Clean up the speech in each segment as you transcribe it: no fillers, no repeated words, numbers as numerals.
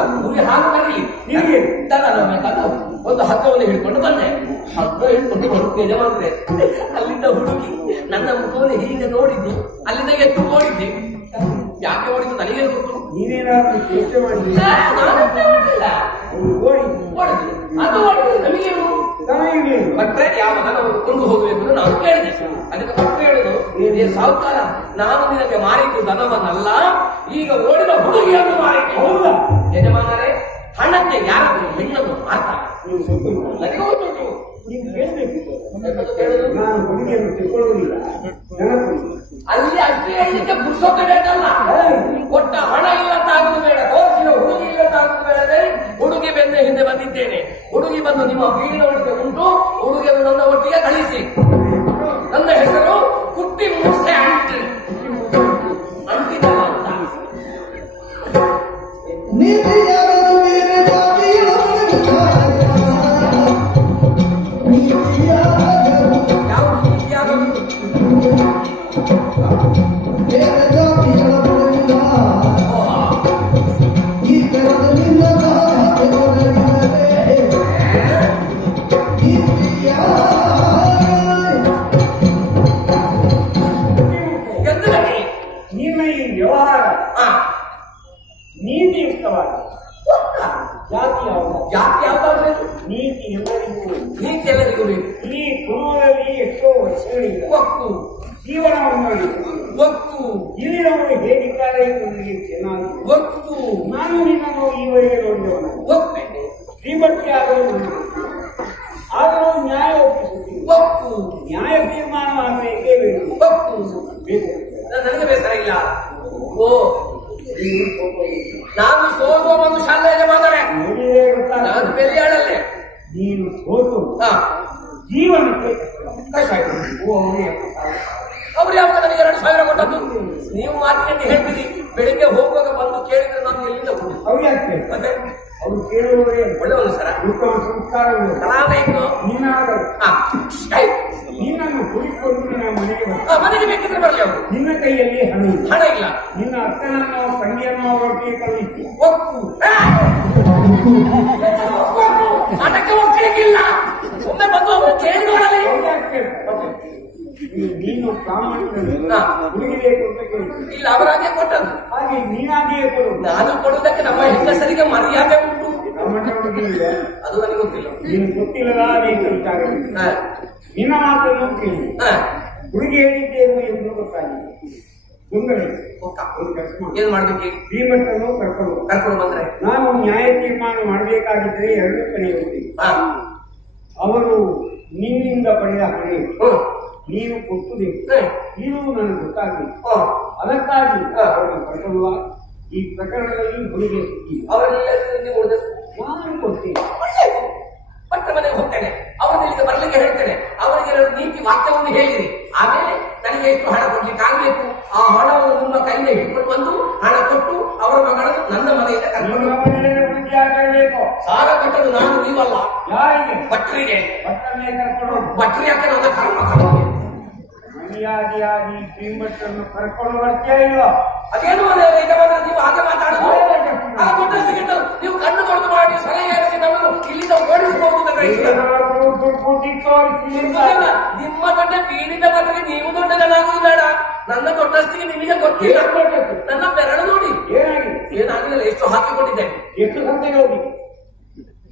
ಅಲ್ಲ ಹುಡುಗಿ ಹಾಲು ಬರಲಿ ನಿಮಗೆ ಒಂದು ಹಗ್ಗವನ್ನು ಹಿಡ್ಕೊಂಡು ಬಂದೆ. ಹಗ್ಗ ಹಿಡ್ಕೊಂಡು ಬರುತ್ತೇನೆ ಅಂದ್ರೆ ಅಲ್ಲಿಂದ ಹುಡುಗಿ ನನ್ನ ಮುಖವನ್ನು ಹೀಗೆ ನೋಡಿದ್ದು, ಅಲ್ಲಿಂದ ಎದ್ದು ಓಡಿದ್ದೆ. ಯಾಕೆ ಓಡಿದ್ದು ನನಗೆ ಗೊತ್ತು. ನೀವೇನಾದ್ರೂ ಚೇಷ್ಟೆ ಮಾಡಿಲ್ಲ, ಅದು ನಮಗೆ ಮತ್ತೆ ಯಾವಾಗ ನಾವು ಕೊಂಡು ಹೋಗಬೇಕು ನಾನು ಕೇಳಿದೆ. ಅದಕ್ಕೆ ಮತ್ತೆ ಹೇಳುದು, ಸಾಹುಕಾರ ನಾನು ನಿನಗೆ ಮಾರಿದ್ದು ದನವನ್ನಲ್ಲ, ಈಗ ಓಡಿದ ಹುಡುಗಿಯನ್ನು ಮಾರಿದ್ದು. ಹೌದಾ ಯಜಮಾನರೇ? ಹಣಕ್ಕೆ ಯಾರಾದ್ರೂ ಹೆಣ್ಣನ್ನು ಮಾರ್ತಾರೆ? ನನಗೆ ಗೊತ್ತುಂಟು. ನೀವು ಕೇಳಬೇಕಿತ್ತು. ನಾನು ಹುಡುಗಿಯನ್ನು ತಿಳ್ಕೊಳ್ಳುವುದಿಲ್ಲ. ಅಲ್ಲಿ ಅಷ್ಟೇ ಹೇಳಲಿಕ್ಕೆ ಪುರುಷೋತ್ತ ಬೇಕಲ್ಲ. ಕೊಟ್ಟ ಹಣ ಇಲ್ಲ ತಾಗುದು ಬೇಡ, ತೋರಿಸಿದ ಹುಡುಗಿ ಇಲ್ಲ ತಾಗುದು ಬೇಡದೆ ಹುಡುಗಿ ಬೆನ್ನ ಹಿಂದೆ ಬಂದಿದ್ದೇನೆ. ಹುಡುಗಿ ಬಂದು ನಿಮ್ಮ ಬೀಡಿನ ಒಟ್ಟಿಗೆ ಉಂಟು, ಹುಡುಗಿಯನ್ನು ನನ್ನ ಒಟ್ಟಿಗೆ ಕಳಿಸಿ. ನನ್ನ ಹೆಸರು ಕುಟ್ಟಿ ಮೂಸೆ ಅಂಟಿದಲ್ಲ ಅಂತ. ನಿಮ್ಮ ಈ ವ್ಯವಹಾರ ನೀತಿಯುಕ್ತವಾದ ಜಾತಿ ಯಾವ್ದಾದ್ರು ನೀತಿ ಎಲ್ಲರಿಗೂ ಈ ಕುರುವಲ್ಲಿ ಎಷ್ಟೋ ವರ್ಷಗಳಿಂದ ಒಕ್ಕು ಜೀವನವನ್ನು ಒಕ್ಕು ಇಲ್ಲಿನವರು ಹೇಗಿದ್ದಾರೆ ನನಗೆ ಚೆನ್ನಾಗಿ ಒಕ್ಕು. ನಾನು ನಿನ್ನನ್ನು ಈವರೆಗೆ ನೋಡಿದವನು. ಶ್ರೀಮತಿಯಾದರೂ ಆದರೂ ನ್ಯಾಯ ಒಪ್ಪಿಸುತ್ತೀನಿ. ಒಕ್ಕು ನ್ಯಾಯ ತೀರ್ಮಾನ ಆಗಬೇಕೇ ಬೇಕು. ಒಕ್ಕು ಬೇಕು ನನಗೆ ಬೇಸರ ಇಲ್ಲ. ಓ ನಾನು ಸೋಲುವ ಒಂದು ಶಾಲೆ ಯಜಮಾನರೇ, ನಾನು ಬೆಲೆಯಾಳಲ್ಲೇ. ನೀನು ಸೋತು ಜೀವನಕ್ಕೆ ಅವ್ರು ಯಾವಾಗ ನನಗೆ 2,000 ಕೊಟ್ಟದ್ದು? ನೀವು ಮಾತಿಗೆ ಹೇಳ್ತೀರಿ. ಬೆಳಿಗ್ಗೆ ಹೋಗುವಾಗ ಬಂದು ಕೇಳಿದ್ರೆ ನಾನು ಎಲ್ಲಿಂದ ಕೊಡುದು? ಅವ್ರು ಯಾಕೆ ಮತ್ತೆ ಅವರು ಕೇಳುವವರೇ ಒಳ್ಳೆಯವನು ಸರ, ಉತ್ತಮ ಸಂಸ್ಕಾರಗಳು ನಿನ್ನನ್ನು ಕುಳಿತುಕೊಂಡು ನಿನ್ನ ಮನೆಗೆ ಬೇಕಿದ್ರೆ ಬರಲಿ. ಅವರು ನಿನ್ನ ಕೈಯಲ್ಲಿ ಹಣ ಇಲ್ಲ. ನಿನ್ನ ಅಕ್ಕನನ್ನು ತಂಗಿಯನ್ನು ಅವರೊಟ್ಟಿಗೆ ಕಳುಹಿಸಿ ಒಪ್ಪು. ಹಣಕ್ಕೆ ಒಕ್ಕಲಿಕ್ಕಿಲ್ಲ. ಒಮ್ಮೆ ಬಂದು ಅವರು ಕೇಳಿ ನೋಡಲಿ. ನೀನು ಪ್ರಾಮಾಣಿಕ ಹುಡುಗಿಬೇಕು ಅಂತ ಕೇಳಿ ಇಲ್ಲ, ಅವರಾಗೆ ಕೊಟ್ಟದ್ದು. ಹಾಗೆ ನೀನಾಗಿಯೇ ಕೊಡು. ನಾನು ಕೊಡುವುದಕ್ಕೆ ನಮ್ಮ ಹೆಂಗಸರಿಗೆ ಮರ್ಯಾದೆ ಉಂಟು. ಅದು ನನಗೆ ಗೊತ್ತಿಲ್ಲ. ನೀನು ಗೊತ್ತಿಲ್ಲದ ನಿನ್ನ ಮಾತನ್ನು ಕೇಳಿ ಹುಡುಗಿ ಹೇಳಿದ್ದೇನು ಎಂದು ಗೊತ್ತಾಗಿದೆ. ಏನ್ ಮಾಡ್ಬೇಕು? ಶ್ರೀಮಂತನ್ನು ಕರ್ಕೊಂಡು ಬಂದ್ರೆ ನಾನು ನ್ಯಾಯ ತೀರ್ಮಾನ ಮಾಡಬೇಕಾಗಿದ್ದರೆ 2 ಕಡೆ ಹೋಗ್ತೀನಿ. ಅವರು ನಿನ್ನಿಂದ ಪಡೆದ ಹಣೆ ನೀನು ಕೊಟ್ಟುಬೇಕು. ಇದು ನನಗೆ ಗೊತ್ತಾಗಬೇಕು. ಅದಕ್ಕಾಗಿ ಅವರನ್ನು ಕರ್ಕೊಳ್ಳುವ ಈ ಪ್ರಕರಣದಲ್ಲಿ ಹುಡುಗಿ ಅವರೆಲ್ಲ ನಾನು ಕೊಡ್ತೀನಿ. ಮತ್ತೆ ಮನೆಗೆ ಹೋಗ್ತೇನೆ, ಅವರಿಗೆ ಬರ್ಲಿಕ್ಕೆ ಹೇಳ್ತೇನೆ. ಅವರಿಗೆ ನೀತಿ ವಾಕ್ಯವನ್ನು ಹೇಳಿರಿ. ಆಮೇಲೆ ನನಗೆ ಎಷ್ಟು ಹಣ ಕೊಡ್ಲಿಕ್ಕೆ ಆಗ್ಬೇಕು, ಆ ಹಣವನ್ನು ನಿಮ್ಮ ಕೈಯಿಂದ ಹಿಡ್ಕೊಂಡು ಬಂದು ಹಣ ಕೊಟ್ಟು ಅವರ ಮಗಳನ್ನು ನನ್ನ ಮನೆಯಿಂದ ಕರ್ಕೊಂಡು ಆಗಬೇಕು. ಸಾಲ ಕೊಟ್ಟದ್ದು ನಾನು, ನೀವಲ್ಲ. ಯಾರಿಗೆ? ಭಟ್ರಿಗೆ. ಭಟ್ಟನ್ನೇ ಕರ್ಕೊಂಡು ಭಟ್ರಿ ಯಾಕೆ ನನ್ನ ಕರ್ಮ ಮನೆಯಾಗಿ ಶ್ರೀಮಂತರನ್ನು ಕರ್ಕೊಂಡು ಬರ್ತೀಯ ಇಲ್ಲ? ಅದೇನು ನೀವು ಹಾಗೆ ಮಾತಾಡೋದು? ನೀವು ಕಣ್ಣು ಕೊಡದು ಮಾಡಿ ಸಲಹೆ ಏರಿಸಿ ನಮ್ಮನ್ನು ಇಲ್ಲಿಂದ ಓಡಿಸಬಹುದು. ನಿಮ್ಮ ದೊಡ್ಡ ಬೀಡಿದ ಬದಲಿಗೆ ನೀವು ದೊಡ್ಡ ಜನ ಆಗುವುದು ಬೇಡ. ನನ್ನ ದೊಡ್ಡಸ್ತಿಗೆ ನಿಮಗೆ ಗೊತ್ತಿಲ್ಲ. ನನ್ನ ಬೆರಳು ನೋಡಿ ಏನಾಗಲಿಲ್ಲ. ಎಷ್ಟು ಹಾಕಿಕೊಂಡಿದ್ದೇನೆ. ಎಷ್ಟು ಸಂತೆಗೆ ಹೋಗಿ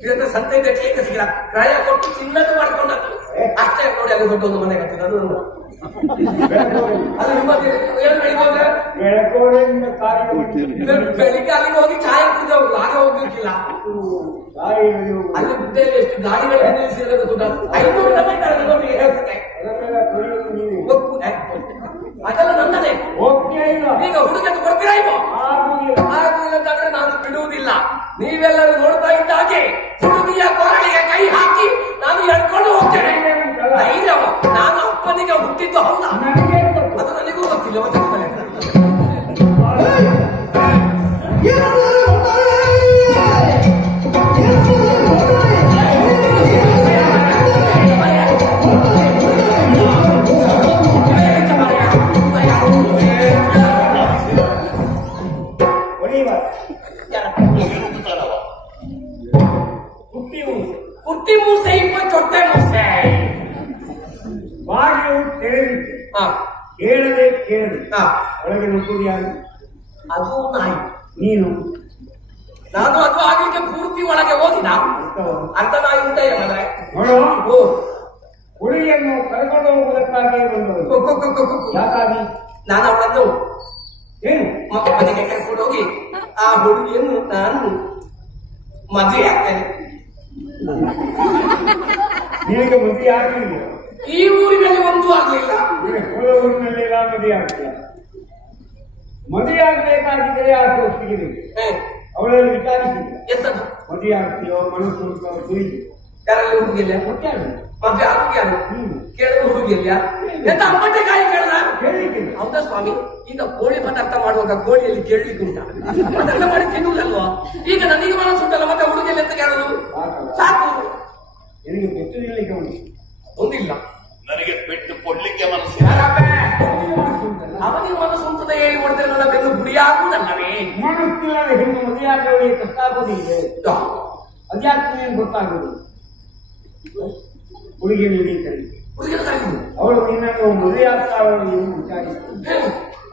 ಇದನ್ನ ಸಂತೆ ಗಟ್ಟಲಿಕ್ಕೆ ಸಿಗ ಕ್ರಯ ಕೊಟ್ಟು ಚಿನ್ನದ ಮಾಡ್ಕೊಂಡದ್ದು ಅಷ್ಟೇ. ನೋಡಿ ಅಲ್ಲಿ ದೊಡ್ಡೊಂದು ಮನೆ ಕಟ್ಟಿದ ಅದು ಅಲ್ಲಿ ಬೆಳಿಗ್ಗೆ ಅಲ್ಲಿಗೆ ಹೋಗಿ ಚಾಯ ಕುಡಿದವರು ಹಾಗೆ ಹೋಗ್ಲಿಕ್ಕಿಲ್ಲ. ಅಲ್ಲಿ ಬುದ್ಧೆಯಲ್ಲಿ ಎಷ್ಟು ಗಾಡಿಗಳಿಗೆ ನಿಲ್ಲಿಸಿದ್ರೆ ಗೊತ್ತುಂಟ. 500 ಹೇಳ್ತೇನೆ. ಅದೆಲ್ಲ ನನ್ನದೇ. ಈಗ ಹುಡುಗಟ್ಟು ಕೊಡ್ತೀರಾ ಇವು? ಆಗುವುದಂತಾದ್ರೆ ನಾನು ಬಿಡುವುದಿಲ್ಲ. ನೀವೆಲ್ಲರೂ ನೋಡ್ತಾ ಇದ್ದ ಹಾಗೆ ಹುಡುಗಿಯ ಕೊರಳಿಗೆ ಕೈ ಹಾಕಿ ನಾನು ಎಳ್ಕೊಂಡು ಹೋಗ್ತೇನೆ. ಧೈರ್ಯವ. ನಾನು ಅಪ್ಪನಿಗೆ ಹುಟ್ಟಿದ್ದು ಹೌದಾ? ಅದು ನನಗೂ ಗೊತ್ತಿಲ್ಲ. ಕೇಳದೆ ಒಳಗೆ ನುಗ್ಗುದು ಯಾರು? ಅದು ನಾಯಿ. ನೀನು ನಾನು ಅದು ಆಗ್ಲಿಕ್ಕೆ ಪೂರ್ತಿ ಒಳಗೆ ಹೋಗಿದ ಅರ್ಧ ನಾಯಿ ಉಂಟ ಏನಂದ್ರೆ ನೋಡು, ಹುಡುಗಿಯನ್ನು ಕರ್ಕೊಂಡು ಹೋಗುವುದಕ್ಕಾಗಿ ಬಂದವರು. ಯಾಕಾಗಿ? ನಾನು ಅವಳನ್ನು ಏನು ಮನೆಗೆ ಕರ್ಕೊಂಡು ಹೋಗಿ ಆ ಹುಡುಗಿಯನ್ನು ನಾನು ಮದುವೆ ಆಗ್ತೇನೆ. ನಿನಗೆ ಮದುವೆ ಆಗಲಿಲ್ಲ? ಈ ಊರಿನಲ್ಲಿ ಒಂದು ಆಗ್ಲಿಲ್ಲ, ಊರಿನಲ್ಲೆಲ್ಲ ಮದುವೆ ಆಗ್ತಿಲ್ಲ. ಮದುವೆ ಆಗ್ಬೇಕಾಗಿದ್ದರೆ ಯಾಕೆ ಒಪ್ಪಿಗೆ? ಅವಳನ್ನು ವಿಚಾರಿಸಿಲ್ಲ. ಎಂತದ್ದು ಮದುವೆ ಆಗ್ತೀಯೋ ಮನಸ್ಸು ಕುರಿತು ಯಾರಲ್ಲಿ ಹುಡುಗಿಲ್ಲ ಮದುವೆ ಆಗುಗೆ ಕೇಳುವ ಹುಡುಗಿಲ್ಲ ಎಂತ ಅಮ್ಮಟ್ಟೆ ಕಾಯಿ ಕೇಳದ ಹೌದಾ ಸ್ವಾಮಿ? ಈಗ ಕೋಳಿ ಪದಾರ್ಥ ಮಾಡುವಾಗ ಕೋಳಿಯಲ್ಲಿ ಕೇಳಲಿಕ್ಕೆ ಉಂಟ ಪದಾರ್ಥ ಮಾಡಿ ತಿನ್ನುವುದಲ್ವಾ? ಈಗ ನನಗೆ ಮನಸ್ಸುಂಟಲ್ಲ, ಮತ್ತೆ ಹುಡುಗಿಯಲ್ಲಿ ಎಂತ ಕೇಳೋದು? ಸಾಕು. ನಿನಗೆ ಪೆಟ್ಟು ನಿಲ್ಲಕ್ಕೆ ಒಂದಿಲ್ಲ, ನನಗೆ ಪೆಟ್ಟು ಕೊಡ್ಲಿಕ್ಕೆ ಮನಸ್ಸು. ಅವನಿಗೆ ಮನಸ್ಸು ಉಂಟದ ಹೇಳಿ ಕೊಡ್ತೇನೆ, ನನ್ನ ಬೆನ್ನು ಗುಡಿಯಾಗುವುದಲ್ಲವೇ? ಮನಸ್ಸಿಲ್ಲದೆ ಹೆಣ್ಣು ಮದುವೆ ಆಗುವವರಿಗೆ ಕಷ್ಟ ಆಗುವುದಿಲ್ಲ. ಅದ್ಯಾಕೆ ಗೊತ್ತಾಗುವುದು? ಹುಡುಗಿ ನೀಡಿದ್ದಾರೆ, ಅವಳು ನಿನ್ನನ್ನು ಮದುವೆ ಆಗ್ತಾಳು ಎಂದು ವಿಚಾರಿಸಿದ.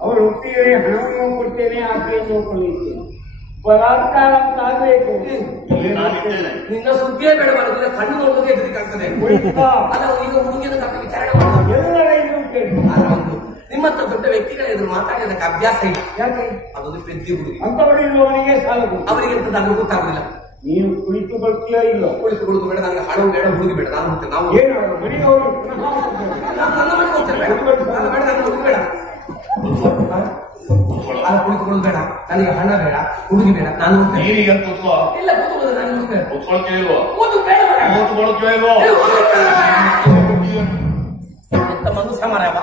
ಅವಳು ಒಪ್ಪಿಗೆ ಹಣವನ್ನು ಕೊಡ್ತೇನೆ, ಆಕೆಯನ್ನು ಕೊಡುತ್ತೇನೆ, ಬಲಾತ್ಕಾರ ಅಂತ ಆಗ್ಬೇಕು. ನಿನ್ನ ಸುದ್ದಿಯೇ ಬೇಡಬಾರದು, ಕಣ್ಣು ನೋಡುವುದು ಎದುರಿಕಾಗ್ತದೆ. ಅಲ್ಲ, ಈಗ ಹುಡುಗಿಯನ್ನು ಕಟ್ಟ ವಿಚಾರಣೆ ಮಾಡುವ ಎಲ್ಲರ ಇದು ಕೇಳಿ ನಿಮ್ಮಂತ ದೊಡ್ಡ ವ್ಯಕ್ತಿಗಳ ಎದುರು ಮಾತಾಡೋದಕ್ಕೆ ಅಭ್ಯಾಸ ಇಲ್ಲ. ಯಾಕೆ? ಅದೊಂದು ಪೆದ್ದಿ ಹುಡುಗಿ, ಅಂತವರಿರುವವನಿಗೆ ಸಾಲದು. ಅವರಿಗೆ ಎಂತ ನನಗೆ ಗೊತ್ತಾಗುದಿಲ್ಲ. ನೀನು ಕುಳಿತು ಬರ್ತೀಯಾ ಇಲ್ಲ? ಕುಳಿತುಕೊಳ್ಳುದು ಬೇಡ, ನನಗೆ ಹಣವು ಬೇಡ, ಹುಡುಗಿ ಬೇಡ. ನಾನು ಹೋಗ್ತೇನೆ. ನಾವು ಏನು ಮನೆಗೆ ಹೋಗಿ ನನ್ನ ಮನೆಗೆ ಹೋಗ್ತೇನೆ. ಬೇಡ, ನನ್ನ ಹುಡುಗಿ ಬೇಡ, ಅದು ಕುಳಿತುಕೊಳ್ಳೋದು ಬೇಡ, ನನಗೆ ಹಣ ಬೇಡ, ಹುಡುಗಿ ಬೇಡ. ನಾನು ಹೋಗ್ತೇನೆ. ನೀರಿಗೆ ಇಲ್ಲ, ಕೂತ್ಕೊಳ್ಳೋದು ನಾನು ಹೋಗ್ತೇನೆ. ಕೂತ್ಕೊಳ್ತೇ ಇಲ್ವೋ? ಕೂತು ಬೇಡ, ಕೂತ್ಕೊಳ್ತೇ ಇಲ್ವೋ? ಎಂತ ಮನುಷ್ಯ ಮಾರಾಯ.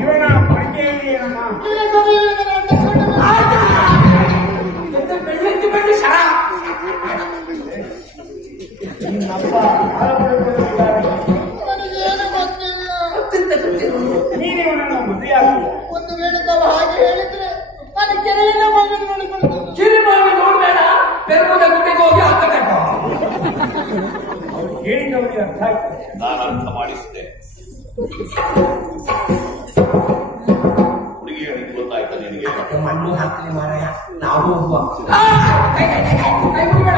ಇವನ ಪರಿಚಯ ಇದೆಯೇನಮ್ಮ? ಬೆಳ್ಳಿ ಶರ ನಿನ್ನಪ್ಪ ಹಾಲು ಪಡೆದುಕೊಂಡಿದ್ದಾರೆ. ನೀನು ಇವನನ್ನು ಮದುವೆ ಆಗ್ತೀಯ? ಒಂದು ವೇಳೆ ತಾವು ಹಾಗೆ ಹೇಳಿದ್ರೆ ನಾನು ಕೆರೆಯಿಂದ ಮಗನ ನೋಡಿಕೊಂಡು ಕಿರಿಮಾವಿ ನೋಡ್ಬೇಡ, ಬೆರ್ಮುದ ಗುಡ್ಡೆಗೆ ಹೋಗಿ ಹಾಕಬೇಕು. ಅವ್ರು ಹೇಳಿದವರಿಗೆ ಅರ್ಥ ಆಗ್ತದೆ. ನಾನು ಅರ್ಥ ಮಾಡಿಸಿದೆ. ಹುಡುಗಿ ಹೇಳಿದ್ದು ಗೊತ್ತಾಯ್ತಾ ನಿನಗೆ? ಮಣ್ಣು ಹಾಕ್ಲಿ ಮಾರಾಯ, ನಾವು ಹೋಗುವ. ಕೈ ಮುರಿಬೇಡ,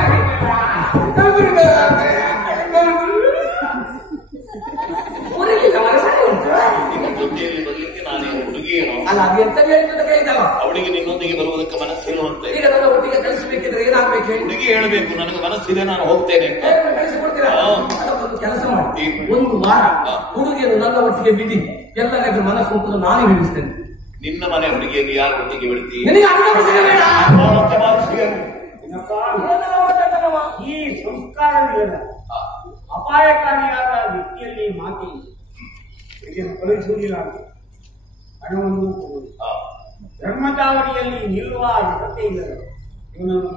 ಮುರಿಲಿಲ್ಲ ಮರ ಸರಿ ಉಂಟು. ನಿನ್ನ ಜೊತೆಯಲ್ಲಿ ಬರ್ಲಿಕ್ಕೆ ನಾನೇನು ಹುಡುಗಿಯೇನೋ? ಅಲ್ಲ, ಅದು ಎಂತ ಹೇಳಿದ ಕೇಳಿದಲ್ಲ. ಅವಳಿಗೆ ನಿನ್ನೊಂದಿಗೆ ಬರುವುದಕ್ಕೆ ಮನಸ್ಸಿರುವಂತೆ. ಈಗ ನನ್ನ ಒಟ್ಟಿಗೆ ಕಳಿಸಬೇಕಿದ್ರೆ ಏನಾಗ್ಬೇಕು ಹೇಳಿ? ಹುಡುಗಿ ಹೇಳಬೇಕು, ನನಗೆ ಮನಸ್ಸಿದೆ, ನಾನು ಹೋಗ್ತೇನೆ. ಕಳಿಸಿಕೊಡ್ತೀರಾ? ಅದಕ್ಕೊಂದು ಕೆಲಸ ಮಾಡಿ, ಒಂದು ವಾರ ಹುಡುಗಿಯನ್ನು ನನ್ನ ಒಟ್ಟಿಗೆ ಬಿಡಿ, ಎಲ್ಲರಿಗೂ ಮನಸ್ಸು ಉಂಟು ನಾನು ಹೇಳಿಸ್ತೇನೆ. ನಿನ್ನ ಮನೆ ಹುಡುಗಿಯನ್ನು ಯಾರು ಒಟ್ಟಿಗೆ ಬಿಡ್ತೀವಿ? ನಿನಗೆ ಅನುಭವಿಸಿದ ಬೇಡ. ಈ ಸಂಸ್ಕಾರವಿಲ್ಲ, ಅಪಾಯಕಾರಿಯಾದ ವ್ಯಕ್ತಿಯಲ್ಲಿ ಮಾತಿಲ್ಲ, ಇದನ್ನು ಕಳುಹಿಸುವುದಿಲ್ಲ, ಹಣವನ್ನು ಕೊಡುವುದು, ಧರ್ಮಚಾವಡಿಯಲ್ಲಿ ನಿಲ್ಲುವ ಅರ್ಹತೆ ಇಲ್ಲ. ಇವನನ್ನು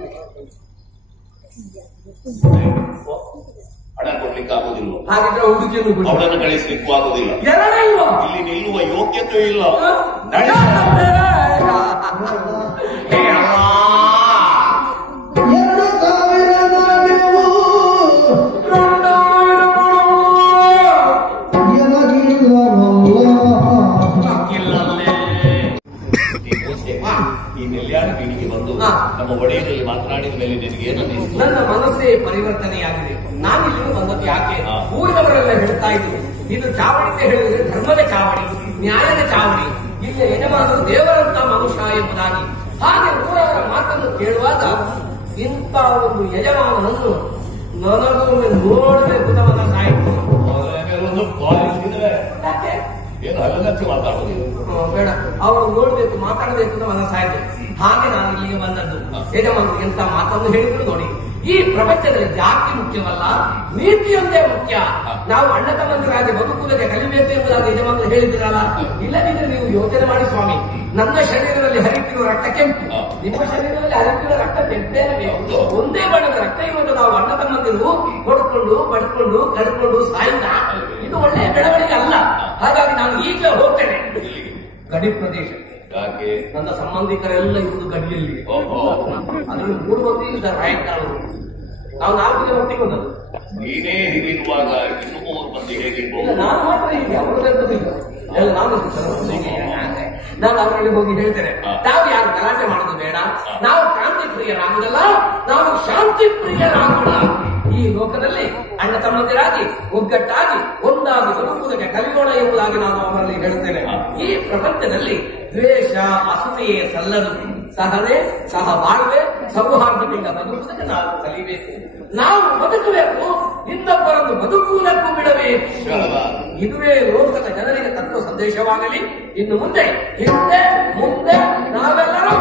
ಹಣ ಕೊಡ್ಲಿಕ್ಕೆ ಆಗುದಿಲ್ಲ. ಹಾಗಿದ್ರೆ ಹುಡುಗಿಯನ್ನು ಬಿಡು. ಅವಳನ್ನು ಕಳಿಸ್ಲಿಕ್ಕೂ ಆಗುದಿಲ್ಲ. ಎರಡೇ ಇಲ್ವಾ? ಇಲ್ಲಿ ನಿಲ್ಲುವ ಯೋಗ್ಯತೆ ಇಲ್ಲ. ಈ ನೆಲ್ಯಾಡ ಬೀಡಿಗೆ ಬಂದು ನಮ್ಮ ಒಡೆಯರಲ್ಲಿ ಮಾತನಾಡಿದ ಮೇಲೆ ನಿನಗೆ ಏನನ್ನಿಸ್ತು? ನನ್ನ ಮನಸ್ಸೇ ಪರಿವರ್ತನೆಯಾಗಿದೆ. ನಾನಿಲ್ಲಿ ಬಂದದ್ದು ಯಾಕೆ? ಊರಿನವರೆಲ್ಲ ಹೇಳ್ತಾ ಇದ್ರು, ಇದು ಚಾವಡಿ ಅಂತ ಹೇಳಿದ್ರೆ ಧರ್ಮದ ಚಾವಡಿ, ನ್ಯಾಯದ ಚಾವಡಿ, ಇಲ್ಲಿ ಯಜಮಾನರು ದೇವರಂತ ಮನುಷ್ಯ ಎಂಬುದಾಗಿ. ಹಾಗೆ ಊರವರ ಮಾತನ್ನು ಕೇಳುವಾಗ ಇಂಥ ಒಂದು ಯಜಮಾನನನ್ನು ನನಗೊಮ್ಮೆ ನೋಡಬೇಕು ಅಂತ ಮನಸ್ಸು ಆಯ್ತು. ಏನು ಅಲ್ಲಗತ್ಯ ಮಾತಾಡುವುದಿಲ್ಲ. ಬೇಡ, ಅವರು ನೋಡ್ಬೇಕು, ಮಾತಾಡಬೇಕು ಅಂತ ಮನಸ್ಸಾಯ್ತು. ಹಾಗೆ ನಾನು ಇಲ್ಲಿಗೆ ಬಂದದ್ದು. ಯಜಮಾನರು ಎಂತ ಮಾತನ್ನು ಹೇಳಿದ್ರು ನೋಡಿ. ಈ ಪ್ರಪಂಚದಲ್ಲಿ ಜಾತಿ ಮುಖ್ಯವಲ್ಲ, ನೀತಿಯೊಂದೇ ಮುಖ್ಯ. ನಾವು ಅಣ್ಣ ತಮ್ಮಂದಿರಾಗಿ ಬದುಕುವುದಕ್ಕೆ ಕಲಿಬೇಕು ಎಂಬುದಾಗಿ ಯಜಮಾನರು ಹೇಳಿದ್ರಲ್ಲ. ಇಲ್ಲದಿದ್ರೆ ನೀವು ಯೋಚನೆ ಮಾಡಿ ಸ್ವಾಮಿ, ನನ್ನ ಶರೀರದಲ್ಲಿ ಹರಿತಿರುವ ರಕ್ತ ಕೆಂಪು, ನಿಮ್ಮ ಶರೀರದಲ್ಲಿ ಹರಿತಿರುವ ರಕ್ತ ಕೆಂಪೇನವೇ? ಒಂದೇ ಬಣ್ಣದ ರಕ್ತ ಇರುವುದು ನಾವು ಅಣ್ಣ ತಮ್ಮಂದಿರು ಹೊಡ್ಕೊಂಡು ಬಡ್ಕೊಂಡು ಕಡ್ಕೊಂಡು ಸಾಯ್ದ. ಇದು ಒಳ್ಳೆಯ ಬೆಳವಣಿಗೆ ಅಲ್ಲ. ಹಾಗಾಗಿ ನಾನು ಈಗಲೇ ಹೋಗ್ತೇನೆ ಗಡಿ ಪ್ರದೇಶಕ್ಕೆ. ಯಾಕೆ? ನನ್ನ ಸಂಬಂಧಿಕರೆಲ್ಲ ಇರುವುದು ಗಡಿಯಲ್ಲಿ. ಅದರಲ್ಲಿ 3 ಮಂದಿ ಇದ್ದಾರೆ ರಾಯಕಾರರು. ನಾವು 4 ಜನ ಒಟ್ಟಿಗೆ ಬಂದದ್ದು. ನೀನೇ ಹೀಗಿರುವಾಗ ಇನ್ನು 3 ಮಂದಿ ಹೇಗಿರ್ಬೋದು? ನಾನು ಮಾತ್ರ ಹೀಗೆ, ಅವರದಲ್ಲ ಎಲ್ಲ ನಾನು ಅವರಲ್ಲಿ ಹೋಗಿ ಹೇಳ್ತೇನೆ, ನಾವು ಯಾರು ಗಲಾಟೆ ಮಾಡೋದು ಬೇಡ, ನಾವು ಕ್ರಾಂತಿ ಪ್ರಿಯರಾಗುವುದಲ್ಲ, ನಾವು ಶಾಂತಿ ಪ್ರಿಯರಾಗೋಣ. ಈ ಲೋಕದಲ್ಲಿ ಅಣ್ಣ ತಮ್ಮಂದಿರಾಗಿ ಒಗ್ಗಟ್ಟಾಗಿ ಒಂದಾಗಿ ಬದುಕುವುದಕ್ಕೆ ಕಲಿಯೋಣ ಎಂಬುದಾಗಿ ನಾನು ಅವರಲ್ಲಿ ಹೇಳುತ್ತೇನೆ. ಈ ಪ್ರಪಂಚದಲ್ಲಿ ದ್ವೇಷ ಅಸೂಯೆ ಸಲ್ಲದು, ಸಹನೆ ಸಹಬಾಳ್ವೆ ಸೌಹಾರ್ದತೆಯಿಂದ ಬದುಕುವುದಕ್ಕೆ ನಾವು ಕಲಿಬೇಕು. ನಾವು ಬದುಕಬೇಕು, ಇನ್ನೊಬ್ಬರನ್ನು ಬದುಕುವುದಕ್ಕೂ ಬಿಡಬೇಕು. ಇದುವೇ ಲೋಕದ ಜನರಿಗೆ ತತ್ವ ಸಂದೇಶವಾಗಲಿ. ಇನ್ನು ಮುಂದೆ ಹಿಂದೆ ಮುಂದೆ ನಾವೆಲ್ಲರೂ